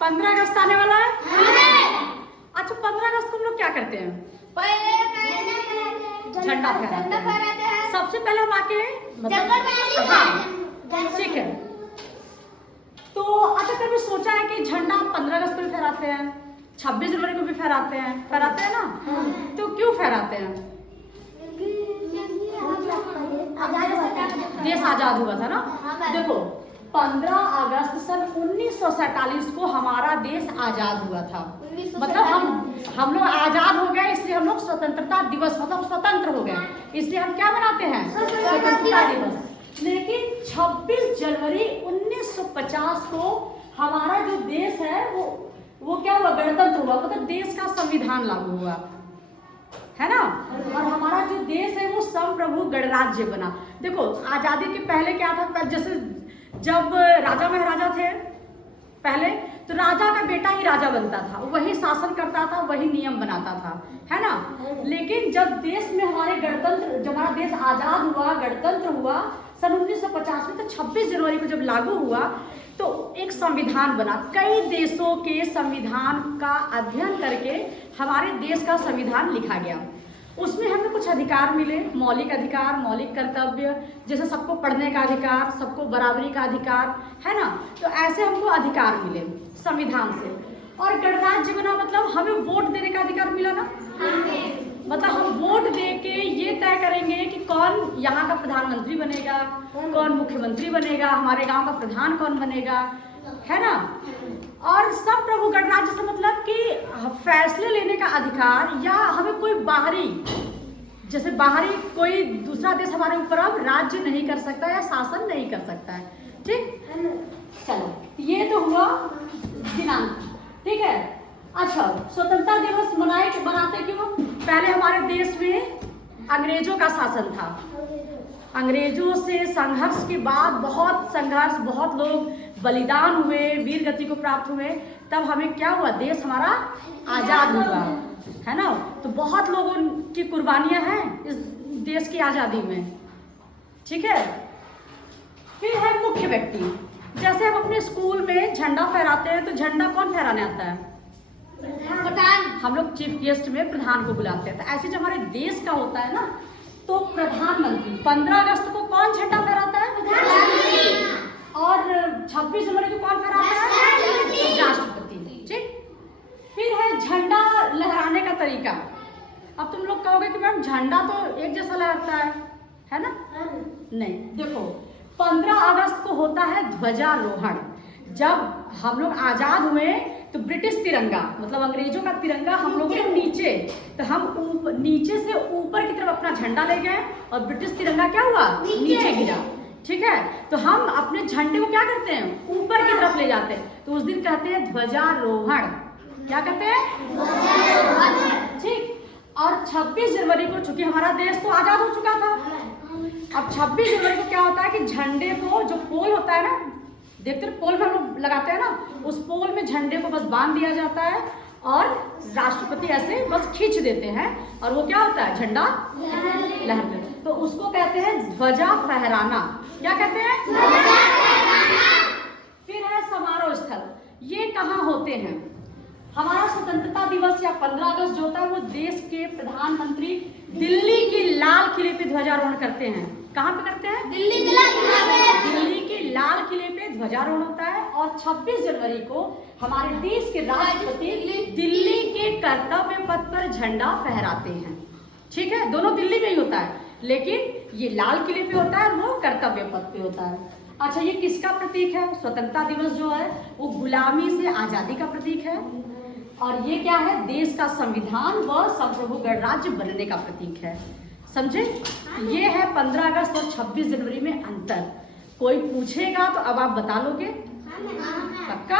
15 अगस्त आने वाला है। अच्छा 15 अगस्त को हम लोग क्या करते हैं? पहले झंडा फहराते हैं। सबसे पहले हम आके मतलब हाँ ठीक है। तो अच्छा कभी सोचा है कि झंडा 15 अगस्त को भी फहराते हैं, 26 जनवरी को भी फहराते हैं ना? तो क्यों फहराते हैं? देश आजाद हुआ था ना। देखो 15 अगस्त सन 1947 को हमारा देश आजाद हुआ था। मतलब हम लोग आजाद हो गए, इसलिए हम लोग स्वतंत्रता दिवस मतलब स्वतंत्र हो गए, इसलिए हम क्या मनाते हैं? स्वतंत्रता दिवस। लेकिन 26 जनवरी 1950 को हमारा जो देश है वो क्या हुआ? गणतंत्र हुआ, मतलब देश का संविधान लागू हुआ, है ना। और हमारा जो देश है वो संप्रभु गणराज्य बना। देखो आजादी के पहले क्या था? जैसे जब राजा महाराजा थे पहले, तो राजा का बेटा ही राजा बनता था, वही शासन करता था, वही नियम बनाता था, है ना। लेकिन जब देश में हमारे गणतंत्र, जब हमारा देश आजाद हुआ, गणतंत्र हुआ सन 1950 में, तो 26 जनवरी को जब लागू हुआ तो एक संविधान बना। कई देशों के संविधान का अध्ययन करके हमारे देश का संविधान लिखा गया। उसमें हमें कुछ अधिकार मिले, मौलिक अधिकार, मौलिक कर्तव्य, जैसे सबको पढ़ने का अधिकार, सबको बराबरी का अधिकार, है ना। तो ऐसे हमको अधिकार मिले संविधान से। और गणराज्य बना मतलब हमें वोट देने का अधिकार मिला ना। मतलब हम वोट दे के ये तय करेंगे कि कौन यहाँ का प्रधानमंत्री बनेगा, कौन मुख्यमंत्री बनेगा, हमारे गांव का प्रधान कौन बनेगा, है ना। और सब प्रभु गणराज्य से मतलब कि फैसले लेने का अधिकार, या हमें कोई बाहरी, जैसे बाहरी कोई दूसरा देश हमारे ऊपर अब राज्य नहीं कर सकता या शासन नहीं कर सकता है। ठीक, चलो ये तो हुआ दिनांक, ठीक है। अच्छा स्वतंत्रता दिवस मनाते क्यों? पहले हमारे देश में अंग्रेजों का शासन था। अंग्रेजों से संघर्ष के बाद बहुत संघर्ष, बहुत लोग बलिदान हुए, वीर गति को प्राप्त हुए, तब हमें क्या हुआ? देश हमारा आजाद हुआ, है ना। तो बहुत लोगों की कुर्बानियां हैं इस देश की आजादी में, ठीक है। फिर है मुख्य व्यक्ति। जैसे हम अपने स्कूल में झंडा फहराते हैं, तो झंडा कौन फहराने आता है? प्रधान। हम लोग चीफ गेस्ट में प्रधान को बुलाते हैं। तो ऐसे जब हमारे देश का होता है ना, तो प्रधानमंत्री। 15 अगस्त को कौन झंडा फहराता है? प्रधानमंत्री। और 26 जनवरी को कौन फहराता है? राष्ट्रपति। ठीक। फिर है झंडा लहराने का तरीका। अब तुम लोग कहोगे कि मैम झंडा तो एक जैसा लहरता है ना? नहीं, देखो 15 अगस्त को होता है ध्वजारोहण। जब हम लोग आजाद हुए तो ब्रिटिश तिरंगा, मतलब अंग्रेजों का तिरंगा हम लोगों ने नीचे, तो हम नीचे से ऊपर की तरफ अपना झंडा ले गए और ब्रिटिश तिरंगा क्या हुआ? नीचे गिरा, ठीक है। तो हम अपने झंडे को क्या करते हैं? ऊपर की तरफ ले जाते हैं, तो उस दिन कहते हैं ध्वजारोहण। क्या कहते हैं? ठीक। और 26 जनवरी को, चूंकि हमारा देश तो आजाद हो चुका था, अब 26 जनवरी को क्या होता है कि झंडे को, जो पोल होता है ना, देखते हैं पोल में हम लोग लगाते हैं ना, उस पोल में झंडे को बस बांध दिया जाता है और राष्ट्रपति ऐसे बस खींच देते हैं और वो क्या होता है? झंडा लहरता है। तो उसको कहते हैं ध्वजा फहराना। क्या कहते हैं? फिर है समारोह स्थल। ये कहाँ होते हैं? हमारा स्वतंत्रता दिवस या 15 अगस्त जो होता है, वो देश के प्रधानमंत्री दिल्ली के लाल किले पे ध्वजारोहण करते हैं। कहाँ पे करते हैं? दिल्ली के लाल किले पे ध्वजारोहण होता है। और 26 जनवरी को हमारे देश के राष्ट्रपति दिल्ली के कर्तव्य पथ पर झंडा फहराते हैं, ठीक है। दोनों दिल्ली में ही होता है, लेकिन ये लाल किले पे होता है, वो कर्तव्य पथ पे होता है। अच्छा ये किसका प्रतीक है? स्वतंत्रता दिवस जो है वो गुलामी से आजादी का प्रतीक है। और ये क्या है? देश का संविधान व संप्रभु गणराज्य बनने का प्रतीक है। समझे? ये है 15 अगस्त और 26 जनवरी में अंतर। कोई पूछेगा तो अब आप बता लोगे? पक्का?